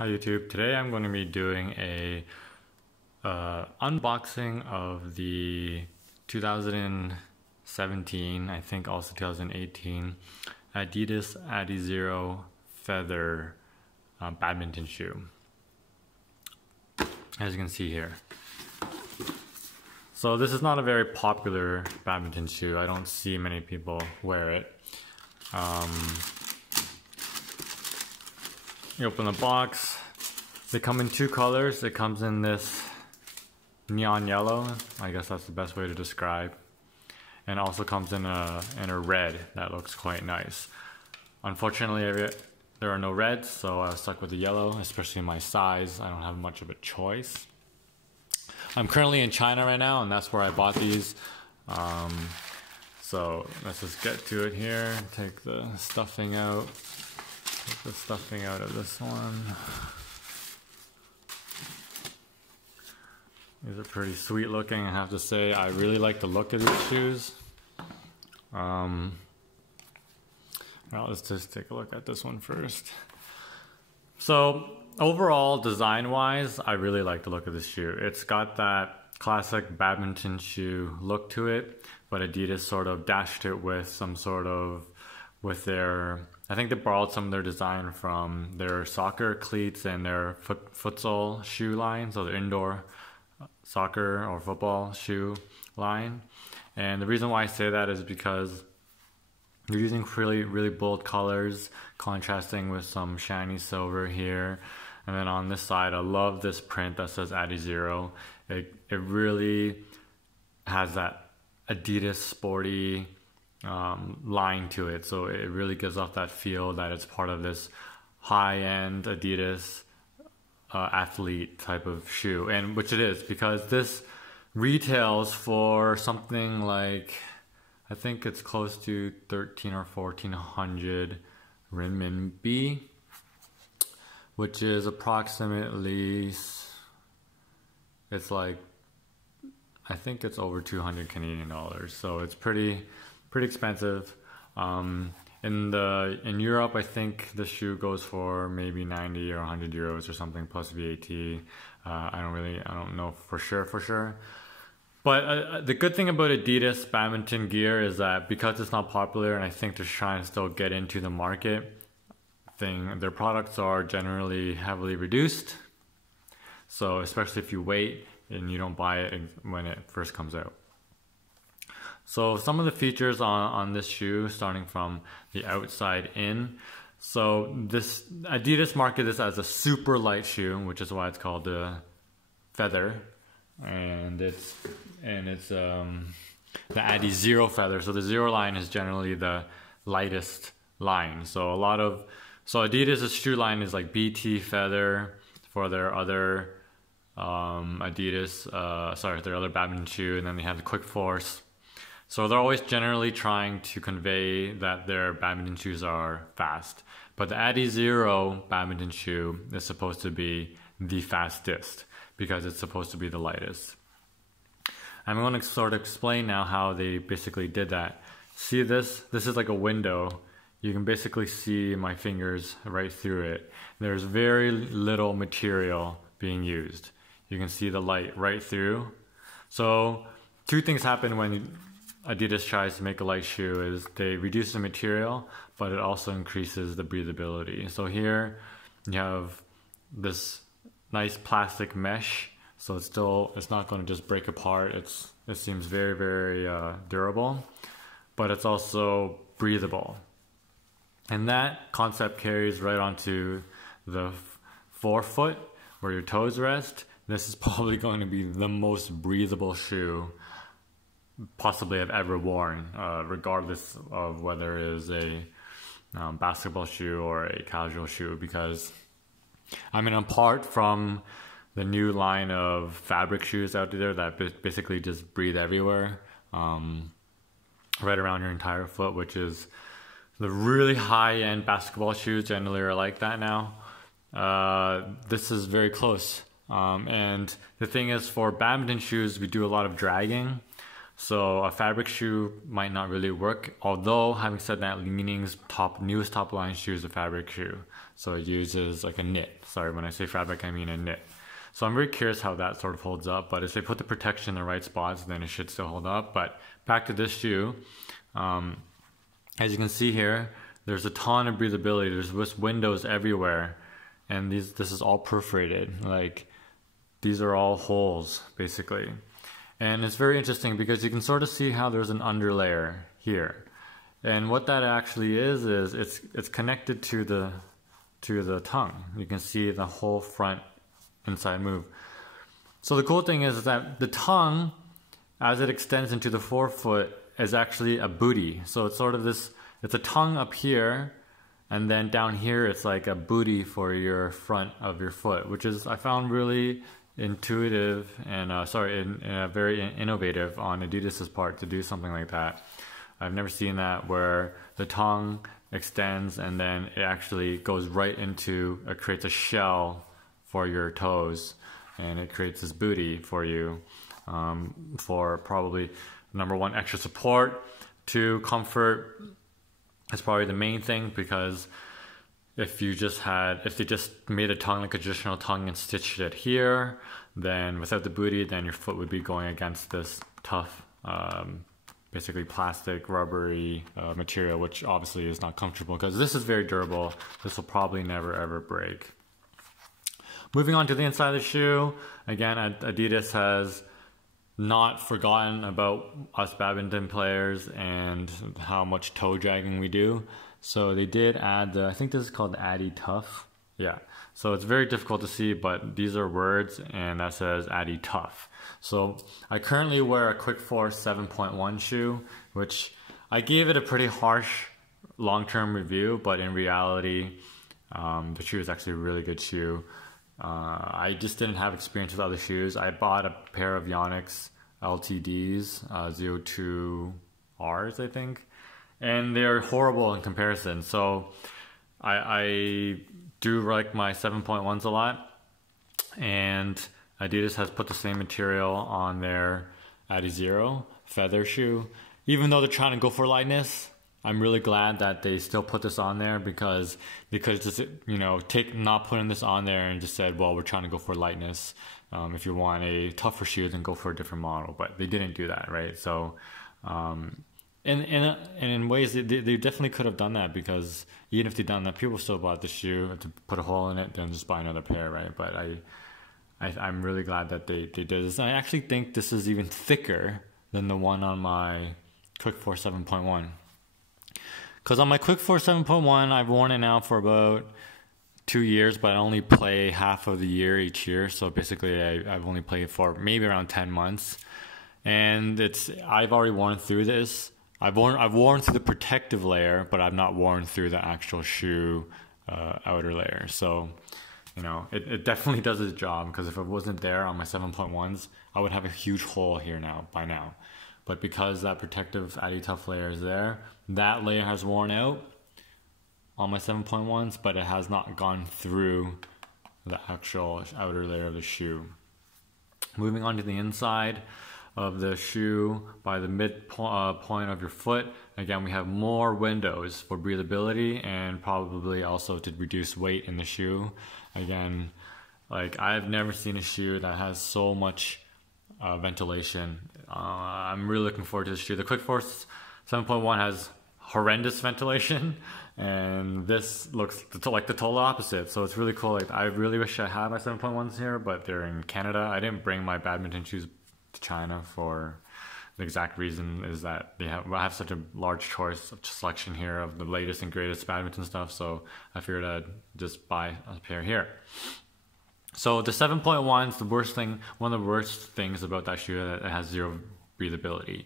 Hi YouTube. Today I'm going to be doing a unboxing of the 2017, I think also 2018 Adidas Adizero Feather badminton shoe, as you can see here. So this is not a very popular badminton shoe. I don't see many people wear it. You open the box. They come in two colors. It comes in this neon yellow. I guess that's the best way to describe. And also comes in a red that looks quite nice. Unfortunately, there are no reds, so I was stuck with the yellow, especially my size. I don't have much of a choice. I'm currently in China right now, and that's where I bought these. So let's just get to it here. Take the stuffing out. Take the stuffing out of this one. These are pretty sweet looking, I have to say. I really like the look of these shoes. Well, let's just take a look at this one first. So overall, design-wise, I really like the look of this shoe. It's got that classic badminton shoe look to it, but Adidas sort of dashed it with some sort of, with their, I think they borrowed some of their design from their soccer cleats and their futsal shoe line, so the indoor soccer or football shoe line. And the reason why I say that is because they're using really bold colors, contrasting with some shiny silver here. And then on this side, I love this print that says Adizero. It really has that Adidas sporty line to it, so it really gives off that feel that it's part of this high-end Adidas athlete type of shoe, and which it is, because this retails for something like, I think it's close to 13 or 1400 renminbi, which is approximately, it's like, I think it's over 200 Canadian dollars, so it's pretty expensive. In Europe, I think the shoe goes for maybe 90 or 100 euros or something plus VAT. I don't know for sure. But the good thing about Adidas badminton gear is that because it's not popular, and I think they're trying to still get into the market thing, their products are generally heavily reduced. So especially if you wait and you don't buy it when it first comes out. So some of the features on this shoe, starting from the outside in. So this Adidas marketed this as a super light shoe, which is why it's called the Feather, and it's the Adizero Feather. So the zero line is generally the lightest line. So Adidas' shoe line is like BT Feather for their other their other badminton shoe, and then they have the Quick Force. So they're always generally trying to convey that their badminton shoes are fast. But the Adizero badminton shoe is supposed to be the fastest because it's supposed to be the lightest. I'm going to sort of explain now how they basically did that. See this? This is like a window. You can basically see my fingers right through it. There's very little material being used. You can see the light right through. So two things happen when Adidas tries to make a light shoe is they reduce the material, but it also increases the breathability. So here you have this nice plastic mesh, so it's not going to just break apart. It seems very durable, but it's also breathable. And that concept carries right onto the forefoot where your toes rest. This is probably going to be the most breathable shoe possibly I've ever worn, regardless of whether it is a basketball shoe or a casual shoe, because apart from the new line of fabric shoes out there that basically just breathe everywhere, right around your entire foot, which is the really high-end basketball shoes generally are like that now. This is very close. And the thing is, for badminton shoes, we do a lot of dragging. So a fabric shoe might not really work, although having said that, Li-Ning's newest top line shoe is a fabric shoe. So it uses like a knit. Sorry, when I say fabric, I mean a knit. So I'm very curious how that sort of holds up, but if they put the protection in the right spots, then it should still hold up. But back to this shoe, as you can see here, there's a ton of breathability. There's just windows everywhere, and this is all perforated. Like, these are all holes, basically. And it's very interesting because you can sort of see how there's an underlayer here. And what that actually is it's connected to the tongue. You can see the whole front inside move. So the cool thing is that the tongue, as it extends into the forefoot, is actually a booty. So it's sort of this, it's a tongue up here, and then down here it's like a booty for your front of your foot, which is, I found really intuitive and very innovative on Adidas's part to do something like that. I've never seen that where the tongue extends and then it actually goes right into, it creates a shell for your toes, and it creates this booty for you, for probably number one, extra support. 2, comfort is probably the main thing, because if they just made a tongue like a traditional tongue and stitched it here, then without the booty, then your foot would be going against this tough, basically plastic, rubbery material, which obviously is not comfortable, because this is very durable. This will probably never ever break. Moving on to the inside of the shoe, again, Adidas has not forgotten about us badminton players and how much toe dragging we do. So they did add I think this is called Adi Tough. Yeah, so it's very difficult to see, but these are words, and that says Adi Tough. So I currently wear a Quickforce 7.1 shoe, which I gave it a pretty harsh long-term review, but in reality, the shoe is actually a really good shoe. I just didn't have experience with other shoes. I bought a pair of Yonex LTDs, 02Rs, I think, and they're horrible in comparison. So I do like my 7.1s a lot, and Adidas has put the same material on their Adizero feather shoe. Even though they're trying to go for lightness, I'm really glad that they still put this on there, because just, not putting this on there and just said, well, we're trying to go for lightness. If you want a tougher shoe, then go for a different model. But they didn't do that, right? So, in ways, they definitely could have done that, because even if they'd done that, people still bought the shoe to put a hole in it, then just buy another pair, right? But I'm really glad that they did this. I actually think this is even thicker than the one on my Quickforce 7.1. Because on my Quickforce 7.1, I've worn it now for about 2 years, but I only play half of the year each year. So basically, I've only played for maybe around 10 months. And I've already worn through this. I've worn through the protective layer, but I've not worn through the actual shoe outer layer. So, it definitely does its job, because if it wasn't there on my 7.1s, I would have a huge hole here by now. But because that protective Adi Tough layer is there, that layer has worn out on my 7.1s, but it has not gone through the actual outer layer of the shoe. Moving on to the inside of the shoe, by the point of your foot, again, we have more windows for breathability and probably also to reduce weight in the shoe. Again, like, I've never seen a shoe that has so much ventilation. I'm really looking forward to this shoe. The Quickforce 7.1 has horrendous ventilation, and this looks like the total opposite. So it's really cool. Like, I really wish I had my 7.1s here, but they're in Canada. I didn't bring my badminton shoes to China for the exact reason is that I have such a large choice of selection here of the latest and greatest badminton stuff. So I figured I'd just buy a pair here. So the 7.1 is one of the worst things about that shoe, that it has zero breathability.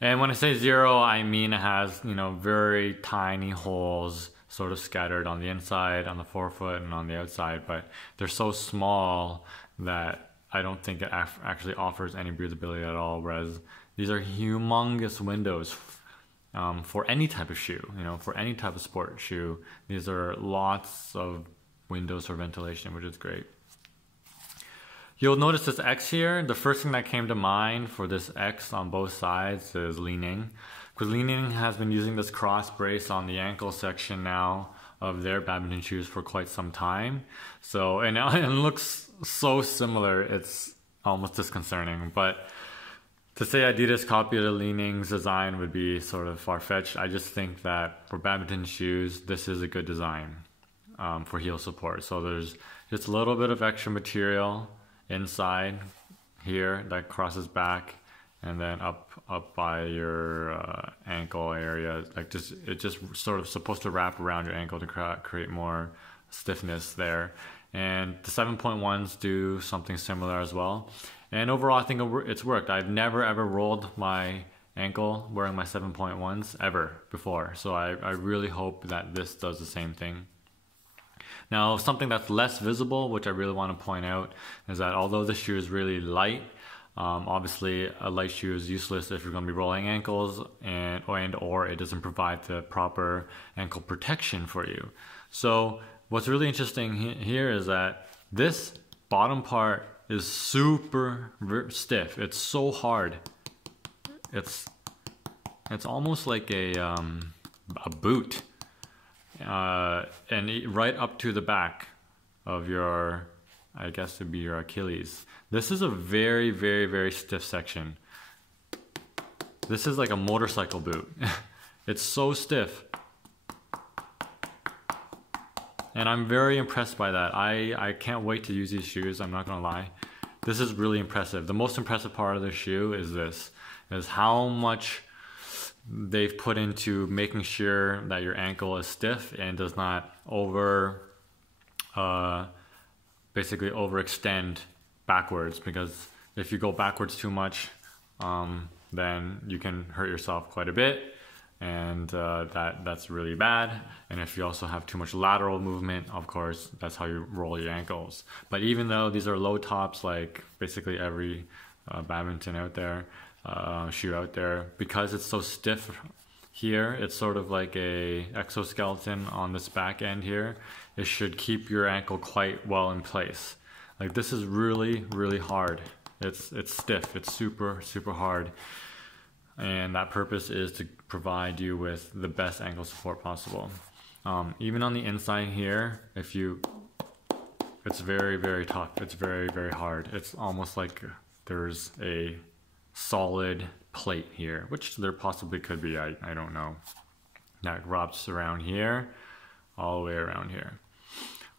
And when I say zero, I mean it has, very tiny holes sort of scattered on the inside, on the forefoot, and on the outside, but they're so small that I don't think it actually offers any breathability at all, whereas these are humongous windows for any type of shoe, for any type of sport shoe. These are lots of windows for ventilation, which is great. You'll notice this X here. The first thing that came to mind for this X on both sides is Li Ning. Because Li Ning has been using this cross brace on the ankle section now of their badminton shoes for quite some time. So, and it looks so similar, it's almost disconcerting. But to say Adidas copied a Li-Ning's design would be sort of far-fetched. I just think that for badminton shoes, this is a good design for heel support. So there's just a little bit of extra material inside here that crosses back, and then up by your ankle area. Like it's just sort of supposed to wrap around your ankle to create more stiffness there. And the 7.1s do something similar as well. And overall, I think it's worked. I've never ever rolled my ankle wearing my 7.1s ever before. So I really hope that this does the same thing. Now, something that's less visible, which I really want to point out, is that although the shoe is really light, obviously a light shoe is useless if you're going to be rolling ankles or it doesn't provide the proper ankle protection for you. So what's really interesting here is that this bottom part is super stiff. It's so hard. It's almost like a boot, and right up to the back of your, I guess it'd be your Achilles. This is a very, very, very stiff section. This is like a motorcycle boot. It's so stiff. And I'm very impressed by that. I can't wait to use these shoes, I'm not gonna lie. This is really impressive. The most impressive part of the shoe is how much they've put into making sure that your ankle is stiff and does not basically overextend backwards, because if you go backwards too much, then you can hurt yourself quite a bit. And that's really bad. And if you also have too much lateral movement, of course, that's how you roll your ankles. But even though these are low tops, like basically every badminton out there, shoe out there, because it's so stiff here, it's sort of like a exoskeleton on this back end here. It should keep your ankle quite well in place. Like this is really, really hard. It's stiff. It's super, super hard. And that purpose is to provide you with the best ankle support possible. Even on the inside here, it's very, very tough. It's very, very hard. It's almost like there's a solid plate here, which there possibly could be, I don't know. That wraps around here, all the way around here.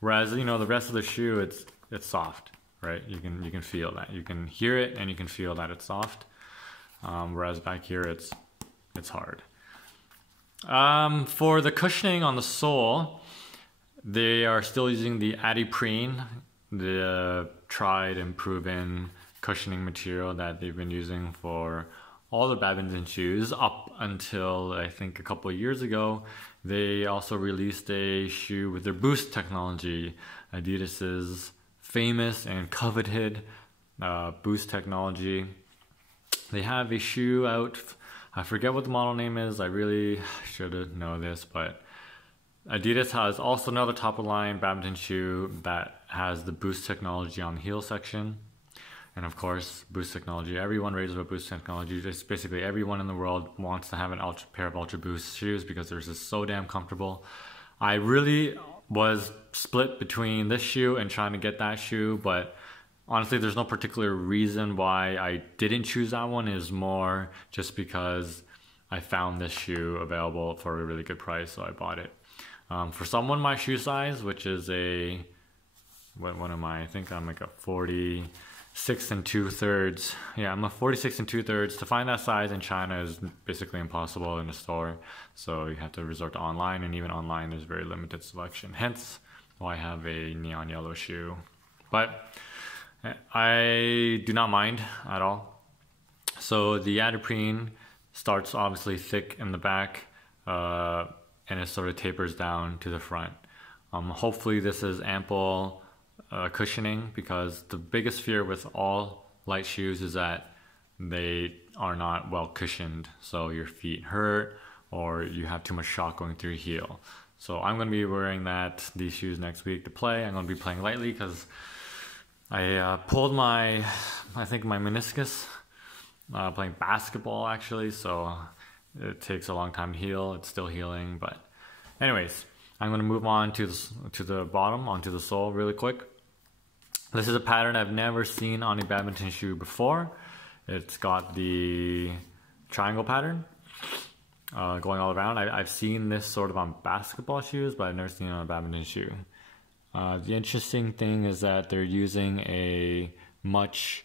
Whereas, the rest of the shoe, it's soft, right? You can feel that. You can hear it and you can feel that it's soft. Whereas back here, it's hard. For the cushioning on the sole, they are still using the Adiprene, the tried and proven cushioning material that they've been using for all the badminton shoes up until I think a couple of years ago. They also released a shoe with their Boost technology, Adidas's famous and coveted Boost technology. They have a shoe out, I forget what the model name is, I really should have known this, but Adidas has also another top of line badminton shoe that has the Boost technology on the heel section. And of course, Boost technology, everyone raves about Boost technology. Just basically everyone in the world wants to have an pair of Ultra Boost shoes because they're just so damn comfortable. I really was split between this shoe and trying to get that shoe, but honestly, there's no particular reason why I didn't choose that one. It is more just because I found this shoe available for a really good price, so I bought it. For someone my shoe size, which is what am I? I think I'm like a 46 2/3. Yeah, I'm a 46 2/3. To find that size in China is basically impossible in a store, so you have to resort to online, and even online there's very limited selection. Hence why I have a neon yellow shoe. But I do not mind at all. So the Adiprene starts obviously thick in the back, and it sort of tapers down to the front. Hopefully this is ample cushioning, because the biggest fear with all light shoes is that they are not well cushioned, so your feet hurt or you have too much shock going through your heel. So I'm going to be wearing these shoes next week to play. I'm going to be playing lightly because I pulled my meniscus playing basketball actually, so it takes a long time to heal. It's still healing, but anyways, I'm going to move on to the bottom, onto the sole really quick. This is a pattern I've never seen on a badminton shoe before. It's got the triangle pattern going all around. I've seen this sort of on basketball shoes, but I've never seen it on a badminton shoe. The interesting thing is that they're using a much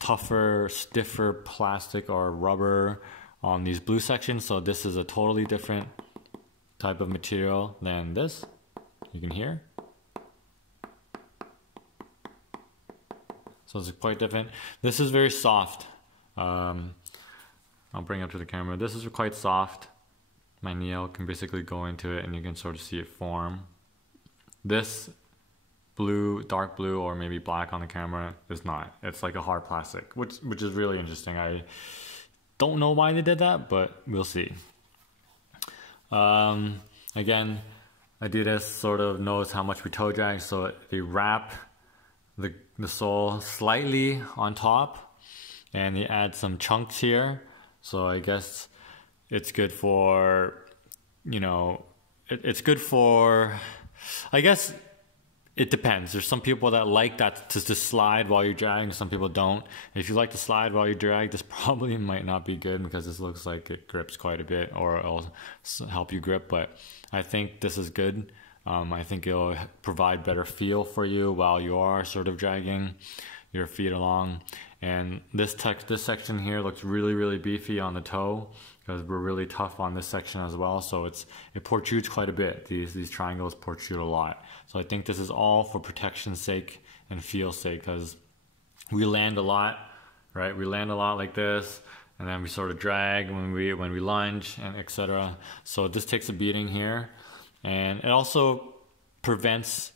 tougher, stiffer plastic or rubber on these blue sections. So this is a totally different type of material than this. You can hear. So it's quite different. This is very soft. I'll bring it up to the camera. This is quite soft. My nail can basically go into it and you can sort of see it form. This blue, dark blue, or maybe black on the camera is not. It's like a hard plastic, which is really interesting. I don't know why they did that, but we'll see. Again, Adidas sort of knows how much we toe drag, so they wrap the sole slightly on top, and they add some chunks here. So I guess it's good for, you know, it's good for, I guess it depends. There's some people that like that to slide while you're dragging, some people don't. If you like to slide while you drag, this probably might not be good because this looks like it grips quite a bit, or it'll help you grip, but I think this is good. I think it'll provide better feel for you while you are sort of dragging your feet along. And this section here looks really beefy on the toe because we're really tough on this section as well. So it protrudes quite a bit. These triangles protrude a lot. So I think this is all for protection's sake and feel sake, because we land a lot, right? We land a lot like this, and then we sort of drag when we lunge and etc. So this takes a beating here. And it also prevents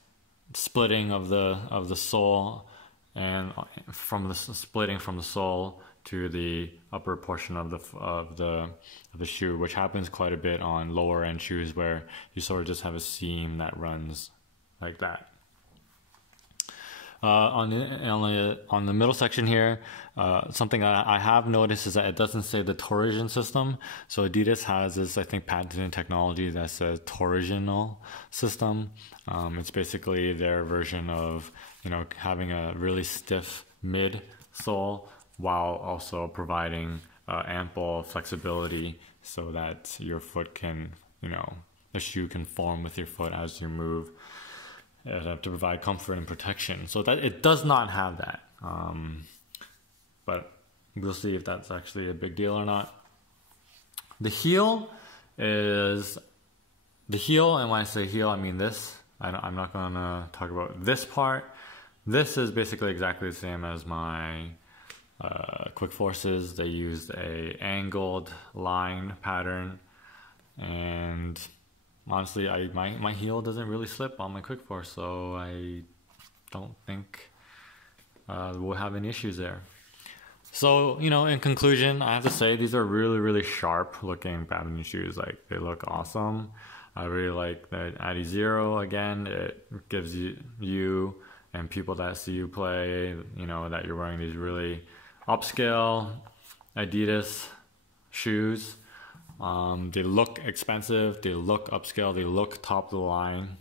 splitting of the sole, and from the splitting from the sole to the upper portion of the shoe, which happens quite a bit on lower end shoes where you sort of just have a seam that runs like that. On the middle section here, something I have noticed is that it doesn't say the torsion system. So Adidas has this, I think, patented technology that says torsional system. It's basically their version of, you know, having a really stiff mid sole while also providing ample flexibility so that your foot can, you know, the shoe can form with your foot as you move. To provide comfort and protection. So that it does not have that. But we'll see if that's actually a big deal or not. The heel, and when I say heel, I mean this. I'm not going to talk about this part. This is basically exactly the same as my Quick Forces. They used a angled line pattern, and honestly, my heel doesn't really slip on my Quick Force, so I don't think we'll have any issues there. So, you know, in conclusion, I have to say these are really sharp looking badminton shoes. Like, they look awesome. I really like the Adizero. Again, it gives you and people that see you play, you know, that you're wearing these really upscale Adidas shoes. They look expensive, they look upscale, they look top of the line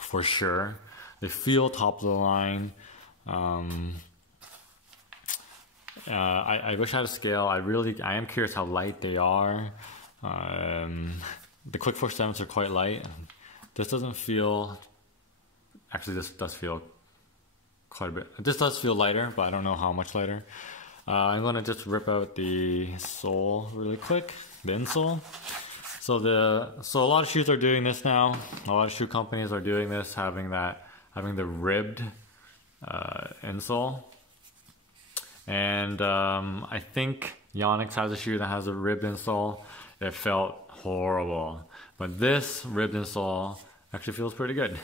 for sure. They feel top of the line. I wish I had a scale. I am curious how light they are. The Quick Force 7s are quite light. This doesn't feel, actually this does feel quite a bit. This does feel lighter, but I don't know how much lighter. I'm going to just rip out the sole really quick, the insole. So a lot of shoes are doing this now. A lot of shoe companies are doing this, having the ribbed insole. And I think Yonex has a shoe that has a ribbed insole. It felt horrible, but this ribbed insole actually feels pretty good.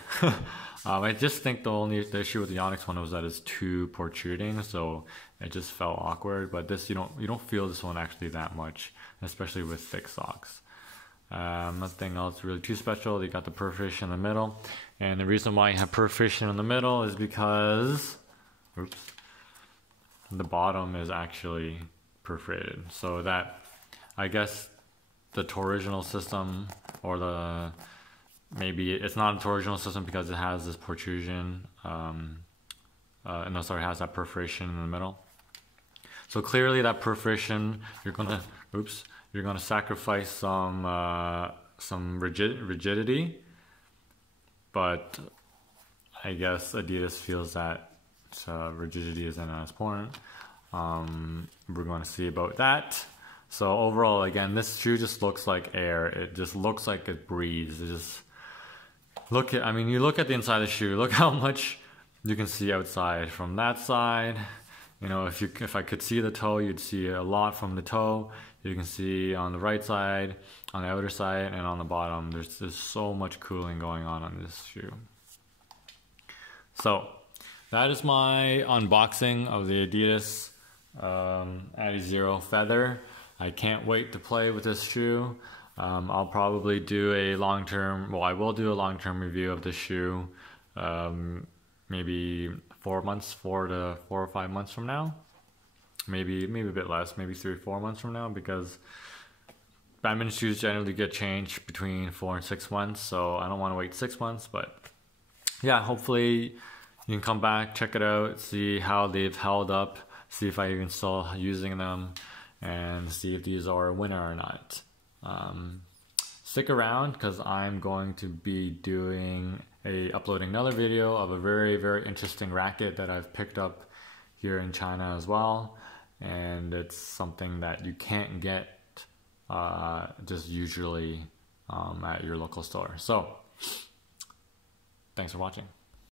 I just think the issue with the Yonex one was that it's too protruding, so it just felt awkward. But this, you don't feel this one actually that much, especially with thick socks. Nothing else really too special. They got the perforation in the middle, and the reason why you have perforation in the middle is because, oops, the bottom is actually perforated. So that, I guess, the torsional system or the maybe it's not a torsional system because it has this protrusion. No, sorry, it has that perforation in the middle. So clearly that perforation, you're gonna sacrifice some rigidity, but I guess Adidas feels that rigidity isn't as important. We're going to see about that. So overall, again, this shoe just looks like air. It just looks like it breathes. It just I mean, you look at the inside of the shoe. Look how much you can see outside from that side. You know, if I could see the toe, you'd see a lot from the toe. You can see on the right side, on the outer side, and on the bottom. There's so much cooling going on this shoe. So that is my unboxing of the Adidas Adizero Feather. I can't wait to play with this shoe. I'll probably do a long-term, well, I will do a long-term review of this shoe, maybe 4 or 5 months from now. Maybe a bit less, maybe 3 or 4 months from now, because badminton shoes generally get changed between 4 and 6 months, so I don't want to wait 6 months. But yeah, hopefully you can come back, check it out, see how they've held up, see if I even still using them, and see if these are a winner or not. Stick around, because I'm going to be uploading another video of a very, very interesting racket that I've picked up here in China as well, and it's something that you can't get just usually at your local store. So thanks for watching.